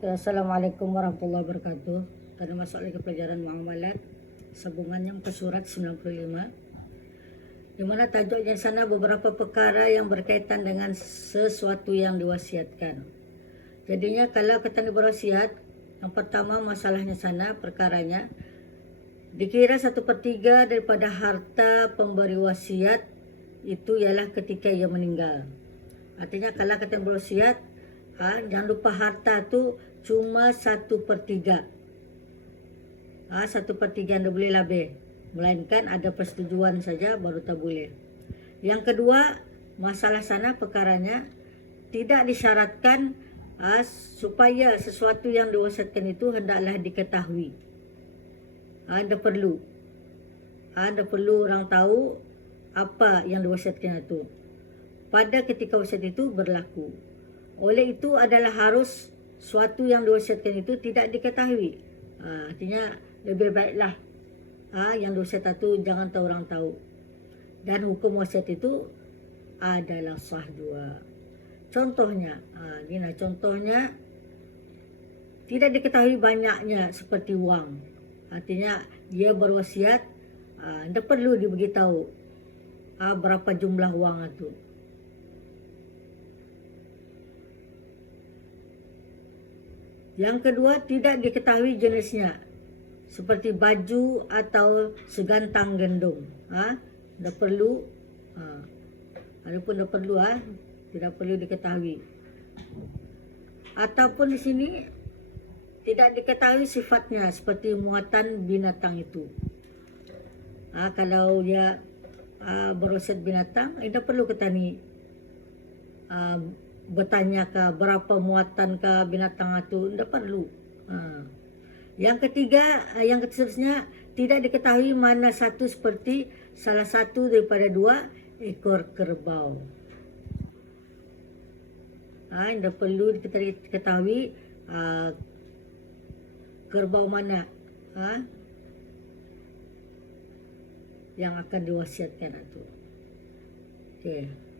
Assalamualaikum warahmatullahi wabarakatuh. Kita masuk lagi ke pelajaran muamalat, sambungan yang ke surat 95, di mana tajuknya sana beberapa perkara yang berkaitan dengan sesuatu yang diwasiatkan. Jadinya kalau kita berwasiat, yang pertama masalahnya sana perkaranya dikira 1/3 daripada harta pemberi wasiat itu ialah ketika ia meninggal. Artinya kalau kita berwasiat, jangan lupa harta tu cuma 1/3. 1/3 anda boleh lebih, melainkan ada persetujuan saja baru tak boleh. Yang kedua, masalah sana perkaranya tidak disyaratkan supaya sesuatu yang diwasiatkan itu hendaklah diketahui. Anda perlu orang tahu apa yang diwasiatkan itu pada ketika wasiat itu berlaku. Oleh itu adalah harus suatu yang diwasiatkan itu tidak diketahui. Artinya lebih baiklah yang diwasiat itu jangan tahu orang tahu. Dan hukum wasiat itu adalah sah juga. Contohnya, contohnya tidak diketahui banyaknya seperti wang. Artinya dia berwasiat, tidak perlu diberitahu berapa jumlah wang itu. Yang kedua, tidak diketahui jenisnya, seperti baju atau segantang gendong. Tidak perlu, adapun tidak perlu diketahui. Ataupun di sini tidak diketahui sifatnya, seperti muatan binatang itu. Kalau dia berwasiat binatang, tidak perlu kita bertanya ke berapa muatan ke binatang itu, tidak perlu. Yang ketiga, yang seterusnya tidak diketahui mana satu seperti salah satu daripada 2 ekor kerbau. Tidak perlu diketahui kerbau mana yang akan diwasiatkan itu. Okey.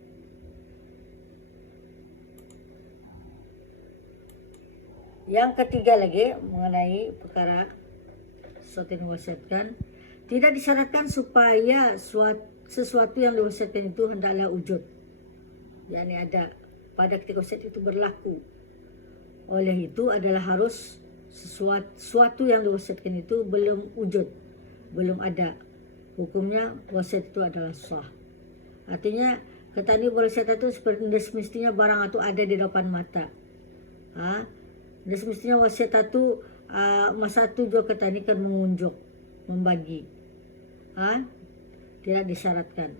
Yang ketiga lagi mengenai perkara sesuatu yang diwasiatkan, tidak disyaratkan supaya sesuatu yang diwasiatkan itu hendaklah wujud. Yakni ada pada ketika wasiat itu berlaku. Oleh itu adalah harus sesuatu yang diwasiatkan itu belum wujud, belum ada. Hukumnya wasiat itu adalah sah. Artinya ketani berwasiat itu seperti semestinya barang itu ada di depan mata. Dan semestinya wasiat itu masa itu juga kita ini kan mengunjuk, membagi. Tidak disyaratkan.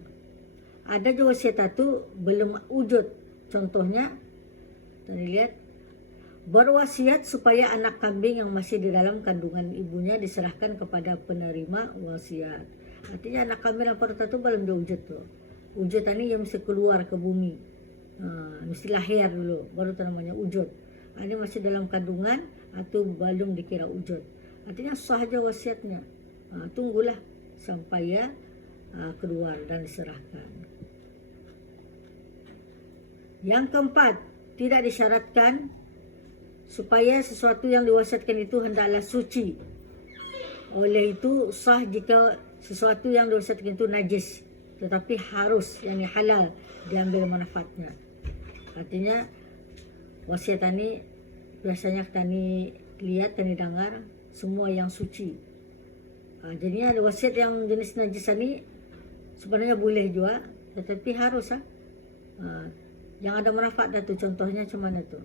Ada juga wasiat itu belum wujud. Contohnya, tadi lihat, berwasiat supaya anak kambing yang masih di dalam kandungan ibunya diserahkan kepada penerima wasiat. Artinya anak kambing yang pertama itu belum diwujud tuh. Wujud ini yang mesti keluar ke bumi. Mesti lahir dulu, baru itu namanya wujud. Ini masih dalam kandungan atau belum dikira wujud. Artinya sah saja wasiatnya. Tunggulah sampai keluar dan diserahkan. Yang keempat, tidak disyaratkan supaya sesuatu yang diwasiatkan itu hendaklah suci. Oleh itu sah jika sesuatu yang diwasiatkan itu najis, tetapi harus yang halal diambil manfaatnya. Artinya wasiat ini biasanya kita lihat dan dengar semua yang suci. Jadinya ada wasiat yang jenis najis ini sebenarnya boleh juga, tetapi harus yang ada manfaat itu. Contohnya macam mana tu?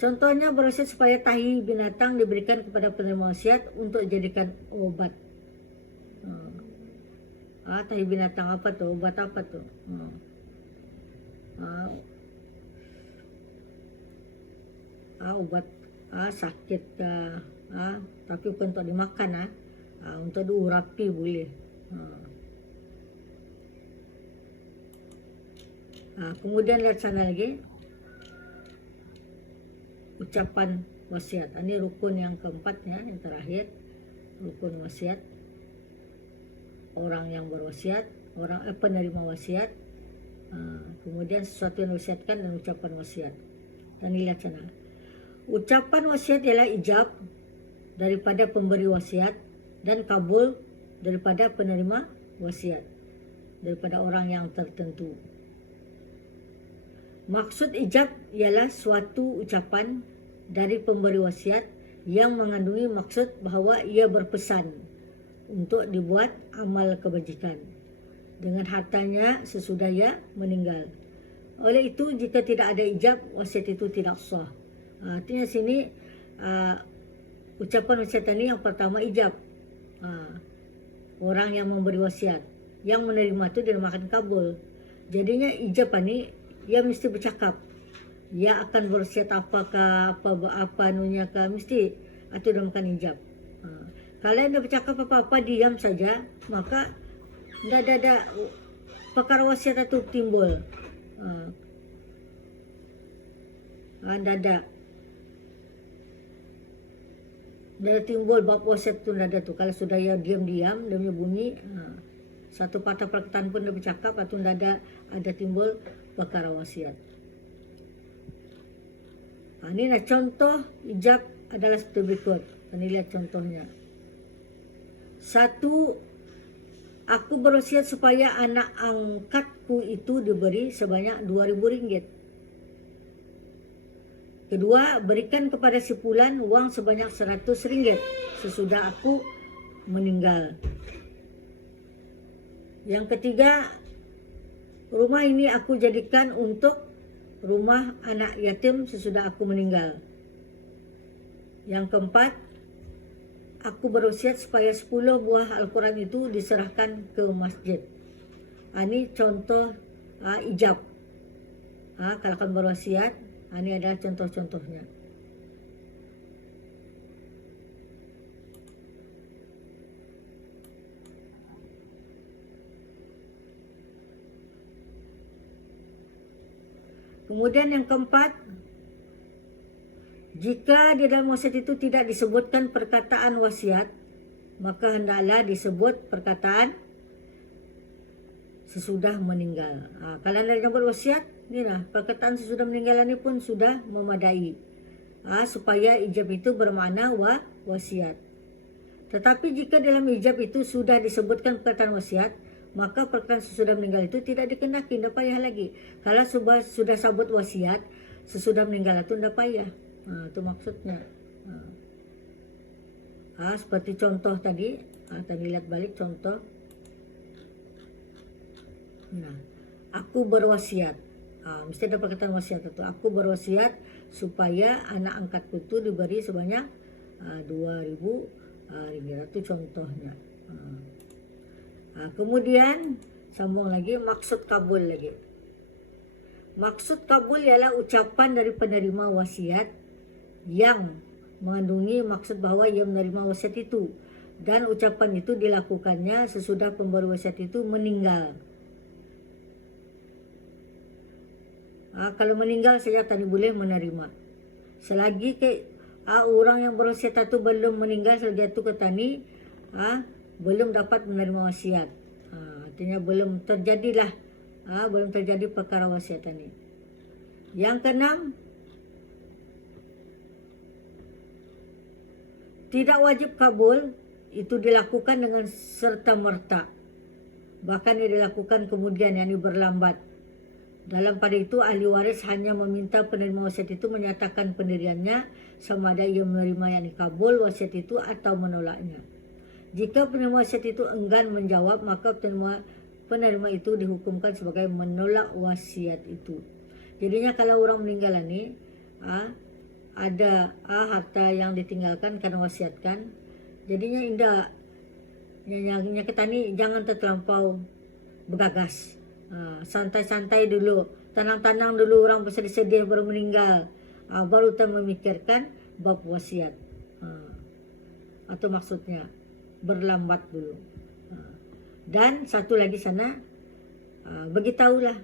Contohnya berwasiat supaya tahi binatang diberikan kepada penerima wasiat untuk dijadikan obat. Tahi binatang apa tu? Obat apa tu? Obat sakit tapi bukan untuk dimakan, untuk diurapi boleh. Kemudian lihat sana lagi ucapan wasiat. Ini rukun yang keempatnya, yang terakhir, rukun wasiat. Orang yang berwasiat, orang penerima wasiat, kemudian sesuatu yang diwasiatkan dan ucapan wasiat. Dan lihat sana, Ucapan wasiat ialah ijab daripada pemberi wasiat dan kabul daripada penerima wasiat, daripada orang yang tertentu. Maksud ijab ialah suatu ucapan dari pemberi wasiat yang mengandungi maksud bahawa ia berpesan untuk dibuat amal kebajikan dengan hartanya sesudah ia meninggal. Oleh itu, jika tidak ada ijab, wasiat itu tidak sah. Artinya sini ucapan wasiat ini yang pertama ijab. Orang yang memberi wasiat, yang menerima itu dinamakan kabul. Jadinya ijab ini ia mesti bercakap. Ia akan berwasiat apakah, apa nunya kah, mesti itu dinamakan ijab. Kalau dia bercakap apa-apa diam saja, maka tidak ada perkara wasiat itu timbul. Tidak timbul bab wasiat itu, tidak ada tu. Kalau sudah ia diam-diam, dia punya bunyi, satu patah perkataan pun dia bercakap, atau tidak ada timbul perkara wasiat. Ini contoh ijab adalah seperti berikut. Ini lihat contohnya. 1. Aku berwasiat supaya anak angkatku itu diberi sebanyak RM2.000. 2. Berikan kepada si fulan uang sebanyak RM100 sesudah aku meninggal. Yang 3, rumah ini aku jadikan untuk rumah anak yatim sesudah aku meninggal. Yang 4, aku berwasiat supaya 10 buah Al-Quran itu diserahkan ke masjid. Ini contoh ijab. Kalau akan berwasiat, ini adalah contoh-contohnya. Kemudian yang keempat, jika di dalam wasiat itu tidak disebutkan perkataan wasiat, maka hendaklah disebut perkataan sesudah meninggal. Kalau anda nyebut wasiat, inilah perkataan sesudah meninggal ini pun sudah memadai, supaya ijab itu bermakna wasiat. Tetapi jika dalam ijab itu sudah disebutkan perkataan wasiat, maka perkataan sesudah meninggal itu tidak dikenakan, tidak payah lagi. Kalau sudah sabut wasiat sesudah meninggal itu tidak payah. Itu maksudnya. Seperti contoh tadi, tadi lihat balik contoh. Aku berwasiat. Mesti ada perkataan wasiat itu. Aku berwasiat supaya anak angkatku itu diberi sebanyak RM2.000. Itu contohnya. Kemudian sambung lagi, maksud kabul lagi. Maksud kabul ialah ucapan dari penerima wasiat yang mengandungi maksud bahawa ia menerima wasiat itu, dan ucapan itu dilakukannya sesudah pemberi wasiat itu meninggal. Kalau meninggal saja tadi boleh menerima. Selagi orang yang berwasiat itu belum meninggal, selagi itu ke tani belum dapat menerima wasiat. Artinya belum terjadilah, belum terjadi perkara wasiat ini. Yang keenam, tidak wajib kabul itu dilakukan dengan serta-merta. Bahkan ia dilakukan kemudian, yakni berlambat. Dalam pada itu, ahli waris hanya meminta penerima wasiat itu menyatakan pendiriannya sama ada ia menerima yakni kabul wasiat itu atau menolaknya. Jika penerima wasiat itu enggan menjawab, maka penerima itu dihukumkan sebagai menolak wasiat itu. Jadinya kalau orang meninggal ini, ada harta yang ditinggalkan karena wasiatkan, jadinya indah. Yang kita ni jangan terlampau bergagas. Santai-santai dulu, tenang-tenang dulu, orang bersedih-sedih baru meninggal, baru kita memikirkan bab wasiat. Atau maksudnya berlambat dulu. Dan satu lagi sana, beritahulah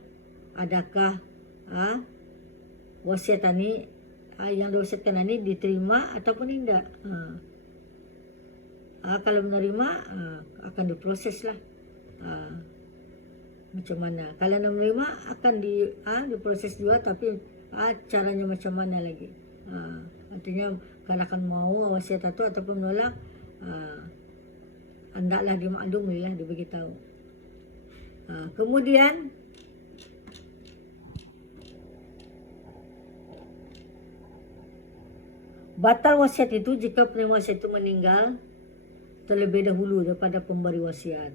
adakah wasiat ini yang diwasiatkan ini diterima ataupun tidak. Kalau menerima akan diproses lah. Macam mana? Kalau menerima akan diproses juga, tapi caranya macam mana lagi? Artinya kalau mau wasiat itu ataupun menolak, hendaklah dimaklumi lah, diberitahu. Kemudian batal wasiat itu jika penerima wasiat itu meninggal terlebih dahulu daripada pemberi wasiat.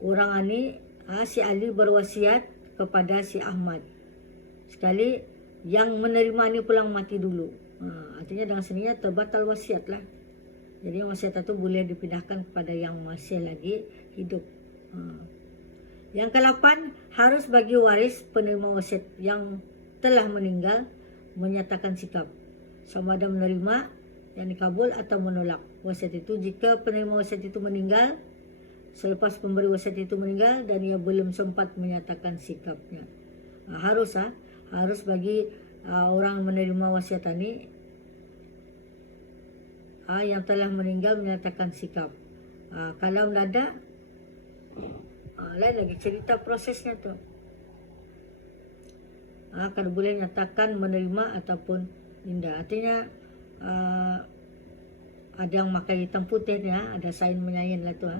Orang ini, si Ali berwasiat kepada si Ahmad. Sekali yang menerima ini pulang mati dulu. Artinya dengan seninya terbatal wasiat lah. Jadi wasiat itu boleh dipindahkan kepada yang masih lagi hidup. Yang ke-8, harus bagi waris penerima wasiat yang telah meninggal menyatakan sikap sama ada menerima yang dikabul atau menolak wasiat itu. Jika penerima wasiat itu meninggal selepas pemberi wasiat itu meninggal dan ia belum sempat menyatakan sikapnya, harus bagi orang menerima wasiat ini yang telah meninggal menyatakan sikap. Kalau tidak ada, lain lagi cerita prosesnya tu. Kalau boleh nyatakan menerima ataupun tidak. Artinya ada yang pakai hitam putih ya, ada sign menyayin lah tu.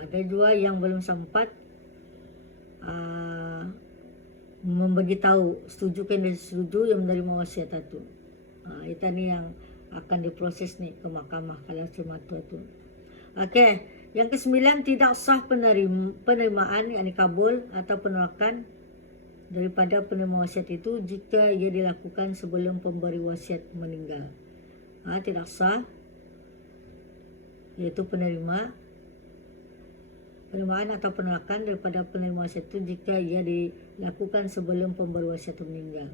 Ada juga yang belum sempat memberitahu setuju ke tidak setuju yang menerima wasiat itu. Itu ni yang akan diproses nih ke mahkamah kalau cuma tu. Okey, yang ke-9, tidak sah penerimaan yang dikabul atau penolakan daripada penerima wasiat itu jika ia dilakukan sebelum pemberi wasiat meninggal. Tidak sah, iaitu penerimaan atau penolakan daripada penerima wasiat itu jika ia dilakukan sebelum pemberi wasiat itu meninggal.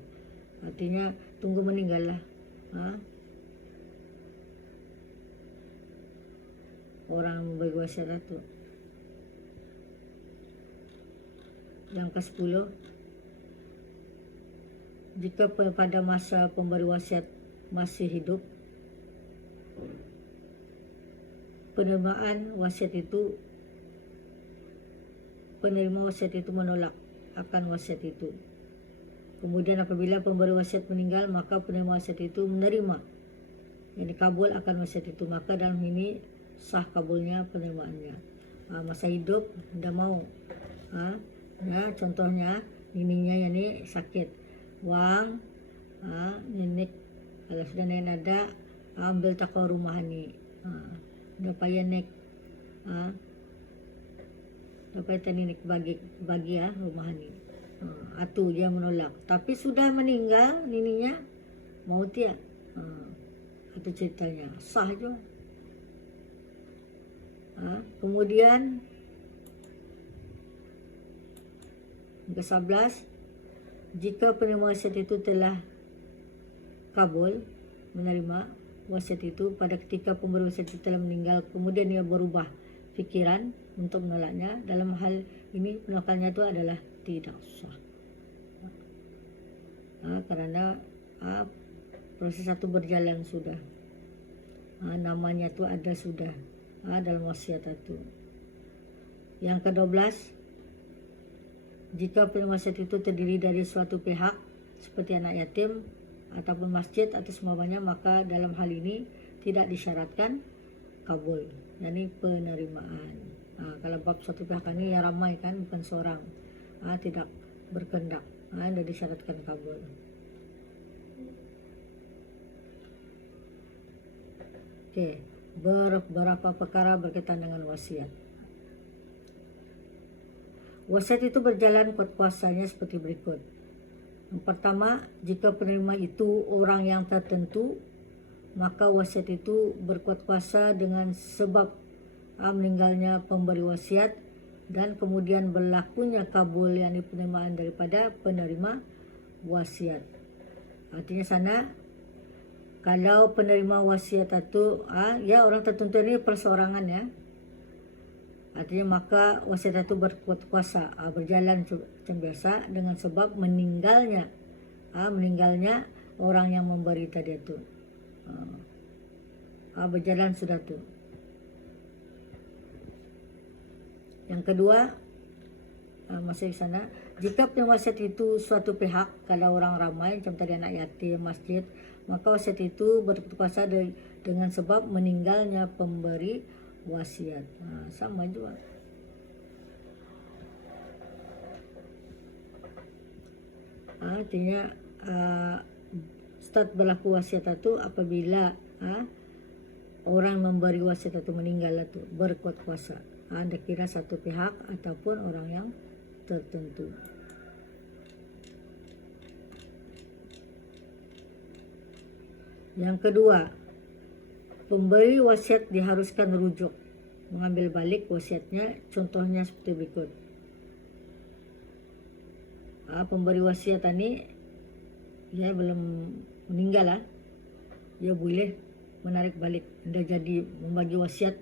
Artinya tunggu meninggal lah orang memberi wasiat itu. Yang ke-10, jika pada masa pemberi wasiat masih hidup, penerimaan wasiat itu, penerima wasiat itu menolak akan wasiat itu. Kemudian apabila pemberi wasiat meninggal, maka penerima wasiat itu menerima yang dikabul akan wasiat itu, maka dalam ini sah kabulnya penerimaannya. Masa hidup tidak mau, contohnya nininya yang ini sakit, wang nenek kalau sudah nenek ada ambil takwa rumah ni, dah payah nek dapat nenek bagi rumah ni. Atu dia menolak, tapi sudah meninggal nininya, mau tiap itu ceritanya sah je. Kemudian ke-11, jika penerima wasiat itu telah kabul menerima wasiat itu pada ketika pemberi wasiat itu telah meninggal, kemudian ia berubah fikiran untuk menolaknya, dalam hal ini penolakannya itu adalah tidak sah. Karena proses satu berjalan sudah, namanya itu ada sudah dalam wasiat itu. Yang ke-12, jika penerima wasiat itu terdiri dari suatu pihak seperti anak yatim ataupun masjid atau semuanya, maka dalam hal ini tidak disyaratkan kabul, yakni penerimaan. Kalau bab suatu pihak ini ya ramai kan, bukan seorang, tidak berkendak, tidak disyaratkan kabul. Okey, beberapa perkara berkaitan dengan wasiat. Wasiat itu berjalan kuasanya seperti berikut. Yang pertama, jika penerima itu orang yang tertentu, maka wasiat itu berkuat kuasa dengan sebab meninggalnya pemberi wasiat dan kemudian berlakunya kabul yang penerimaan daripada penerima wasiat. Artinya sana, kalau penerima wasiat itu ya orang tertentu ini perseorangan ya, artinya maka wasiat itu berkuat kuasa, berjalan macam biasa dengan sebab meninggalnya orang yang memberi tadi itu, berjalan sudah tu. Yang kedua, masih di sana, jika wasiat itu suatu pihak, kalau orang ramai macam tadi anak yatim, masjid, maka wasiat itu berkuasa dengan sebab meninggalnya pemberi wasiat. Sama juga. Artinya start berlaku wasiat itu apabila orang memberi wasiat itu meninggal itu berkuat kuasa. Anda kira satu pihak ataupun orang yang tertentu. Yang kedua, pemberi wasiat diharuskan rujuk, mengambil balik wasiatnya. Contohnya seperti berikut. Pemberi wasiat ini dia belum meninggal, dia boleh menarik balik, dia jadi membagi wasiat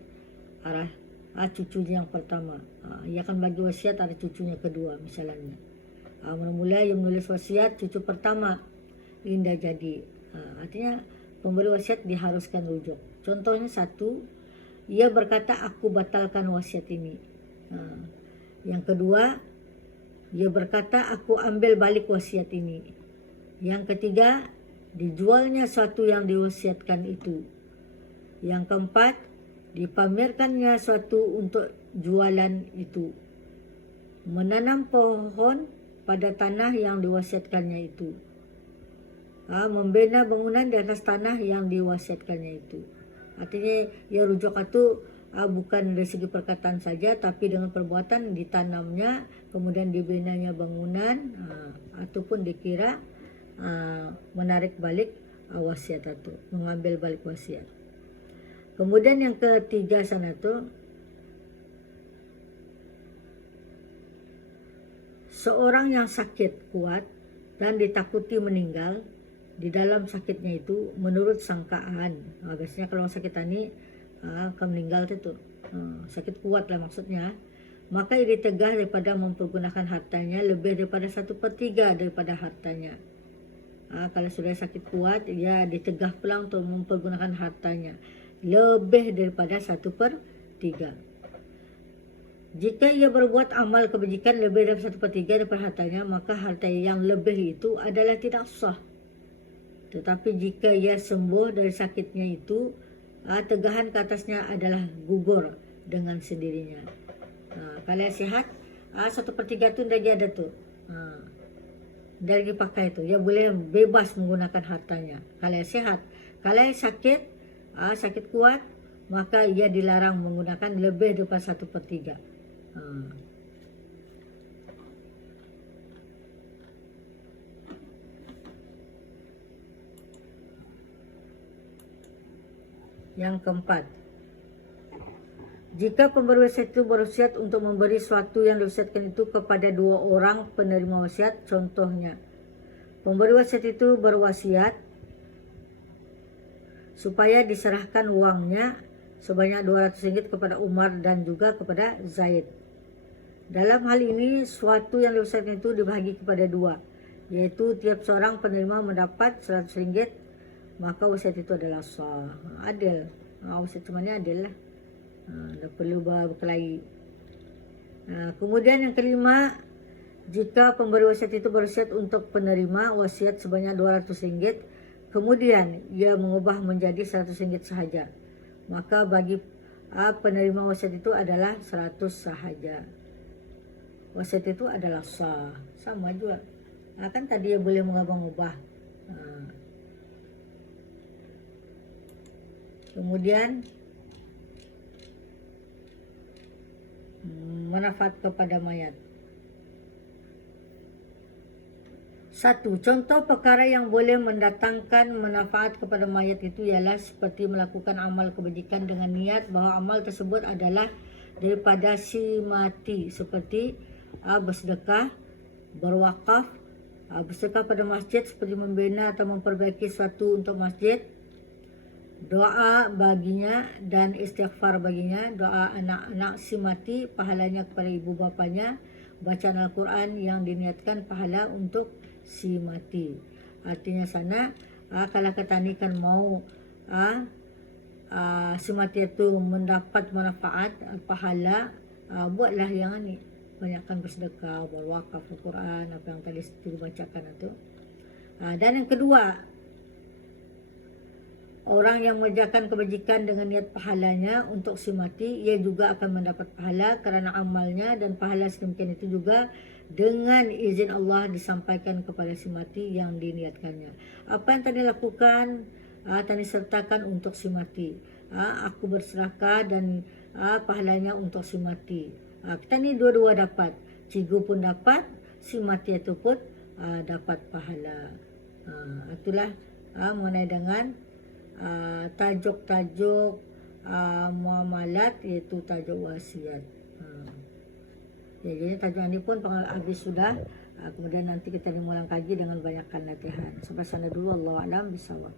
arah cucunya yang pertama. Ia akan bagi wasiat arah cucunya kedua misalnya. Mula-mula ia menulis wasiat cucu pertama, indah jadi. Artinya pemberi wasiat diharuskan rujuk. Contohnya satu, ia berkata aku batalkan wasiat ini. Yang kedua, ia berkata aku ambil balik wasiat ini. Yang ketiga, dijualnya suatu yang diwasiatkan itu. Yang keempat, dipamerkannya suatu untuk jualan itu. Menanam pohon pada tanah yang diwasiatkannya itu. Membina bangunan di atas tanah yang diwasiatkannya itu. Artinya ya rujuk itu bukan dari segi perkataan saja, tapi dengan perbuatan ditanamnya, kemudian dibinanya bangunan, ataupun dikira menarik balik wasiat itu, mengambil balik wasiat. Kemudian yang ketiga sana tuh, seorang yang sakit kuat dan ditakuti meninggal di dalam sakitnya itu menurut sangkaan. Biasanya kalau sakit ini akan meninggal itu sakit kuat lah maksudnya, maka ia ditegah daripada mempergunakan hartanya lebih daripada 1/3 daripada hartanya. Kalau sudah sakit kuat, ia ditegah pula untuk mempergunakan hartanya lebih daripada 1/3. Jika ia berbuat amal kebajikan lebih dari 1/3 daripada hartanya, maka harta yang lebih itu adalah tidak sah. Tetapi jika ia sembuh dari sakitnya itu, tegahan ke atasnya adalah gugur dengan sendirinya. Kalau sihat, 1/3 itu dah ada tuh. Dari dipakai itu, ia boleh bebas menggunakan hartanya. Kalau sihat, kalau sakit, sakit kuat, maka ia dilarang menggunakan lebih daripada 1/3. Yang keempat, jika pemberi wasiat itu berwasiat untuk memberi sesuatu yang diwasiatkan itu kepada 2 orang penerima wasiat, contohnya pemberi wasiat itu berwasiat supaya diserahkan uangnya sebanyak 200 ringgit kepada Umar dan juga kepada Zaid. Dalam hal ini, suatu yang diwasiatkan itu dibahagi kepada 2, yaitu tiap seorang penerima mendapat 100 ringgit, maka wasiat itu adalah sah, adil. Wasiat cumanya adil lah, tak perlu berkelahi. Kemudian yang kelima, jika pemberi wasiat itu berwasiat untuk penerima wasiat sebanyak 200 ringgit, kemudian ia mengubah menjadi 100 ringgit sahaja, maka bagi penerima wasiat itu adalah 100 sahaja. Wasiat itu adalah sah, sama juga. Kan tadi ia boleh mengubah-ubah. Kemudian manfaat kepada mayat. 1. Contoh perkara yang boleh mendatangkan manfaat kepada mayat itu ialah seperti melakukan amal kebajikan dengan niat bahawa amal tersebut adalah daripada si mati, seperti bersedekah, berwakaf, bersedekah pada masjid seperti membina atau memperbaiki sesuatu untuk masjid, doa baginya dan istighfar baginya, doa anak-anak si mati, pahalanya kepada ibu bapanya, bacaan Al-Quran yang diniatkan pahala untuk si mati. Artinya sana kalau kita ni kan mau si mati itu mendapat manfaat pahala buatlah yang ini, banyakkan bersedekah, berwakaf Al-Quran, apa yang tadi dibacakan itu. Dan yang kedua, orang yang mengerjakan kebajikan dengan niat pahalanya untuk si mati, ia juga akan mendapat pahala kerana amalnya, dan pahala sedemikian itu juga dengan izin Allah disampaikan kepada si mati yang diniatkannya. Apa yang tadi lakukan, tadi sertakan untuk si mati. Aku bersedekah dan pahalanya untuk si mati. Kita ni dua-dua dapat. Cikgu pun dapat, si mati itu pun dapat pahala. Itulah mengenai dengan tajuk-tajuk muamalat, iaitu tajuk wasiat. Jadi tajuk ini pun habis sudah. Kemudian nanti kita dimulai kaji dengan banyakkan latihan. Sampai sana dulu, Allah alam bisawab.